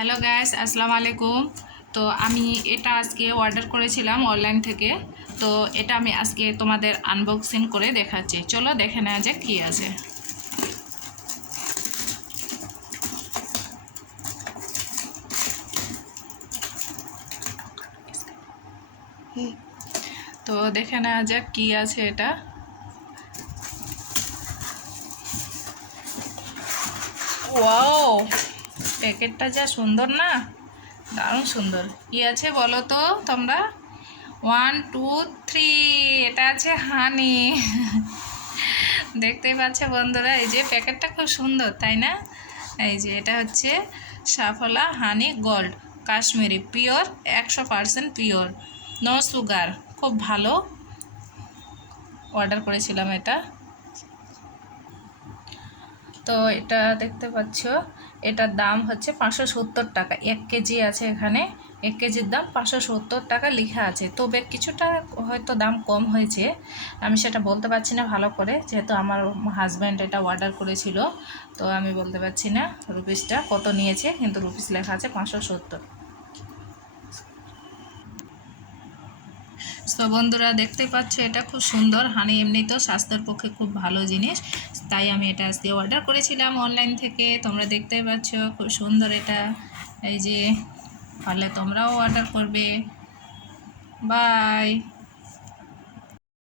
Hello gas আসসালামু আলাইকুম। তো আমি এটা আজকে অর্ডার করেছিলাম অনলাইন থেকে। তো এটা আমি আজকে তোমাদের আনবক্সিং করে দেখাচ্ছি। চলো দেখে নেওয়া যাক কী আছে। তো দেখে নেওয়া যাক কী আছে এটা। ওয়াও প্যাকেটটা যা সুন্দর না? দারুণ সুন্দর। কি আছে বলো তো তোমরা? ওয়ান টু থ্রি এটা আছে হানি দেখতেই পাচ্ছে বন্ধুরা, এই যে প্যাকেটটা খুব সুন্দর, তাই না? এই যে এটা হচ্ছে Saffola honey gold Kashmiri pure একশো পারসেন্ট পিওর নো সুগার খুব ভালো। অর্ডার করেছিলাম এটা। তো এটা দেখতে পাচ্ছ, এটার দাম হচ্ছে পাঁচশো সত্তর টাকা। এক কেজি আছে এখানে, এক কেজির দাম পাঁচশো সত্তর টাকা লেখা আছে। তবে কিছুটা হয়তো দাম কম হয়েছে, আমি সেটা বলতে পারছি না ভালো করে, যেহেতু আমার হাজব্যান্ড এটা অর্ডার করেছিল, তো আমি বলতে পারছি না। রুপিসটা কত নিয়েছে, কিন্তু রুপিস লেখা আছে পাঁচশো সত্তর। তো বন্ধুরা দেখতে পাচ্ছ, এটা খুব সুন্দর। হানি এমনি তো স্বাস্থ্যের পক্ষে খুব ভালো জিনিস, তাই আমি এটা আজকে অর্ডার করেছিলাম অনলাইন থেকে। তোমরা দেখতে পাচ্ছ, খুব সুন্দর এটা। এই যে, পারলে তোমরাও অর্ডার করবে। বাই